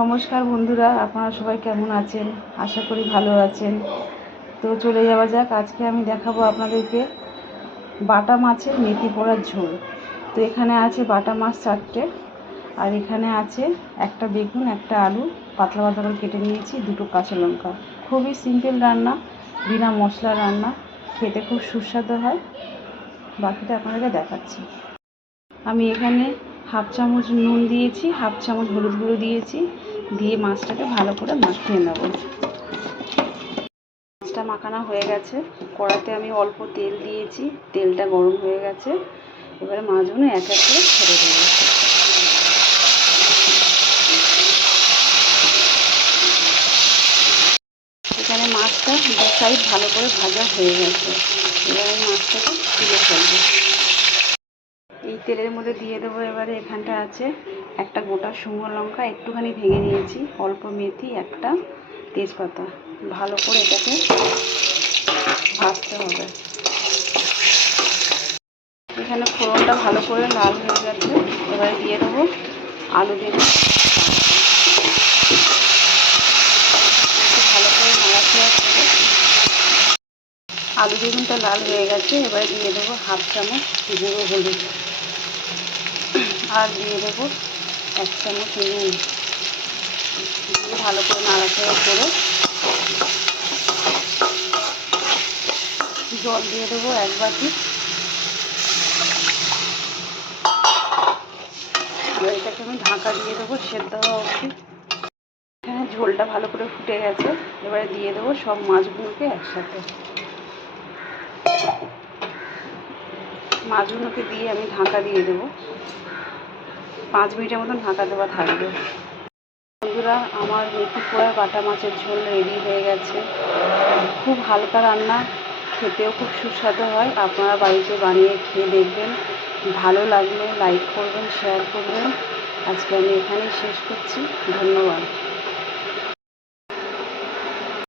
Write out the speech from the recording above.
নমস্কার বন্ধুরা, আপনারা সবাই কেমন আছেন? আশা করি ভালো আছেন। তো চলে যাওয়া যাক। আজকে আমি দেখাবো আপনাদেরকে বাটা মাছের মেথি পোড়ার ঝোল। তো এখানে আছে বাটা মাছ 4টে, আর এখানে আছে একটা বেগুন, একটা আলু পাতলা পাতলা করে কেটে নিয়েছি, 2টো কাঁচা লঙ্কা। খুবই সিম্পল রান্না, বিনা মশলা রান্না, খেতে খুব সুস্বাদু হয়। বাকিটা আপনাদেরকে দেখাচ্ছি। আমি এখানে হাফ চামচ নুন দিয়েছি, হাফ চামচ হলুদ গুঁড়ো দিয়েছি, দিয়ে মাছটাকে ভালো করে মাখিয়ে নেব। মাছটা মাখানো হয়ে গেছে। কড়াতে আমি অল্প তেল দিয়েছি, তেলটা গরম হয়ে গেছে। এবারে মাছগুলো এক এক করে ছেড়ে দেবো। এখানে মাছটা দু সাইড ভালো করে ভাজা হয়ে গেছে। এবারে মাছটাকে তুলে ফেলবো। এই তেলের মধ্যে দিয়ে দেবো এবারে এখানটা আছে একটা গোটা শুকনো লঙ্কা একটুখানি ভেঙে নিয়েছি, অল্প মেথি, একটা তেজপাতা। ভালো করে এটাকে ভাজতে হবে। এখানে ফোড়নটা ভালো করে লাল হয়ে গেছে। এবারে দিয়ে দেবো আলু বেগুন, ভালো করে নাড়াচাড়া করে। আলু বেগুনটা লাল হয়ে গেছে। এবারে দিয়ে দেবো হাফ চামচ গুঁড়ো হলুদ, আর দিয়ে দেবো 1 চামচ নুন। ভালো করে নাড়াচাড়া করে জল দিয়ে দেবো 1 বাটি। এবার এটাকে আমি ঢাকা দিয়ে দেবো সেদ্ধ হওয়া অবধি। এখানে ঝোলটা ভালো করে ফুটে গেছে। এবারে দিয়ে দেবো সব মাছগুলোকে একসাথে। মাছগুলোকে দিয়ে আমি ঢাকা দিয়ে দেবো। 5 মিনিটের মতন ঢাকা দেওয়া থাকবে। বন্ধুরা, আমার মেথি পোড়া বাটা মাছের ঝোল রেডি হয়ে গেছে। খুব হালকা রান্না, খেতেও খুব সুস্বাদু হয়। আপনারা বাড়িতে বানিয়ে খেয়ে দেখবেন। ভালো লাগলে লাইক করবেন, শেয়ার করবেন। আজকে আমি এখানেই শেষ করছি। ধন্যবাদ।